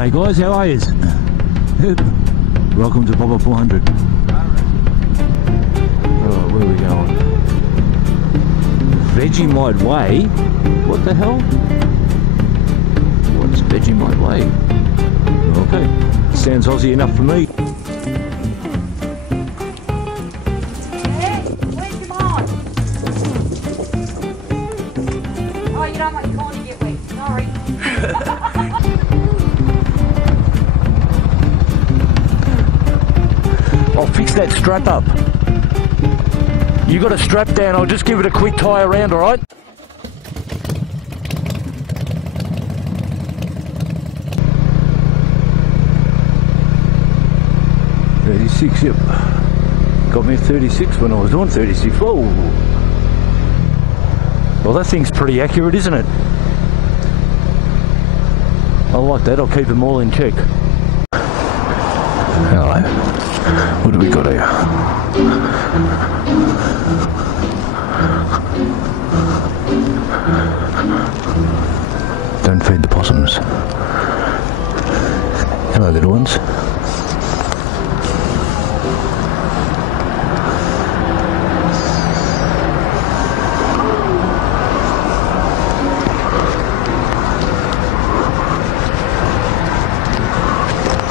G'day guys, how are yous? Welcome to Pop Up 400. Oh, where are we going? Vegemite Way? What the hell? What's Vegemite Way? Okay, sounds Aussie enough for me. Hey, where's your mom? Oh, you don't want your corn to get wet. Sorry. I'll fix that strap up. You got a strap down, I'll just give it a quick tie around, alright? .36, yep. Got me a 36 when I was doing 36. Whoa! Well, that thing's pretty accurate, isn't it? I like that, I'll keep them all in check. Hello. What do we got here? Don't feed the possums. Hello, little ones.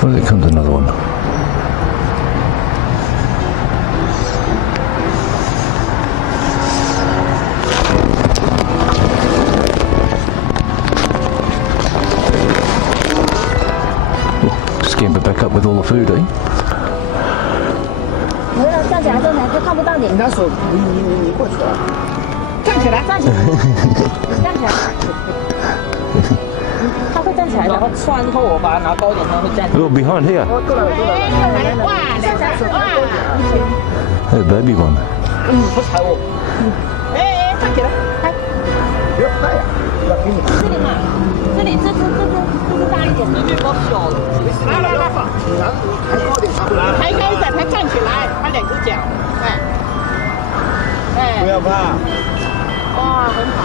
Oh, there comes another one. Scamper back up with all the food, eh? 没有站起来，站起来就看不到你。你拿手，你过去啊！站起来，站起来，你站起来。他会站起来的。然后吃完之后，我把它拿高一点，他会站起来。Look behind here. 过来，过来。哇，两只手，哇！Hey, baby one. 不踩我。哎，站起来，来。不要拍呀，要给你。这里嘛，这里这只大一点。这面包小的。来，抬高点，抬高一点，他站起来，他两只脚，哎，不要怕。哇，很好。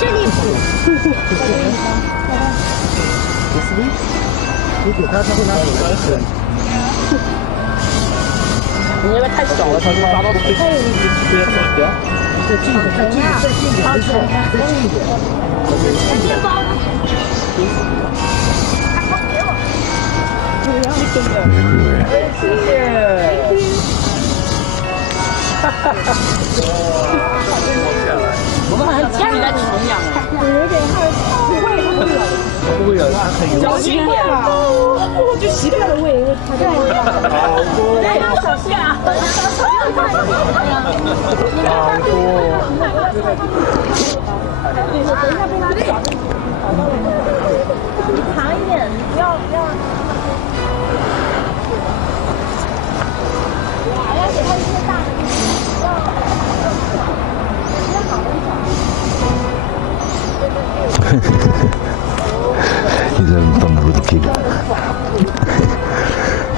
这里。你给他，他会拿手来伸。你那边太小了，他就抓到的最。再近一点，再近一点，再近一点，再近一点。面包呢？给我。谢谢。哈哈哈。我们好像家里在穷养哎。我有点害怕。不会，不会有，它很有。小心点啊！我就习惯了喂，因为它的味道。好多。对，要小心啊！好多。对，等一下被它咬。你长一点，不要。哇，要给它一些大的。He's having fun with the kid.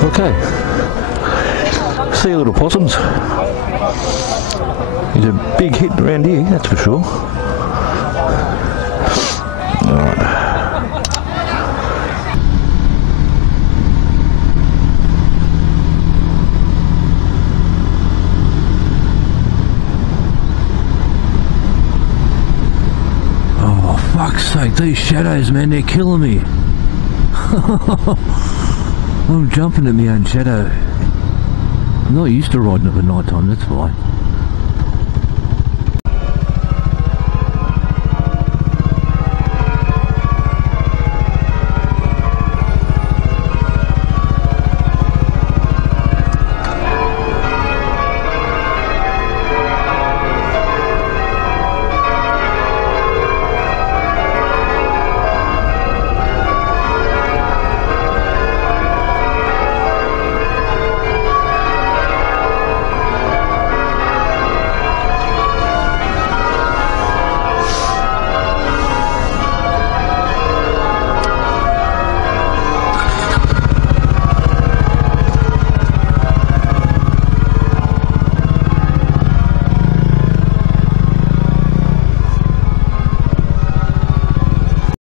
Okay. See you, little possums. He's a big hit around here, that's for sure. Alright. Fuck's sake, these shadows, man, they're killing me. I'm jumping at my own shadow. I'm not used to riding up at night time, that's why.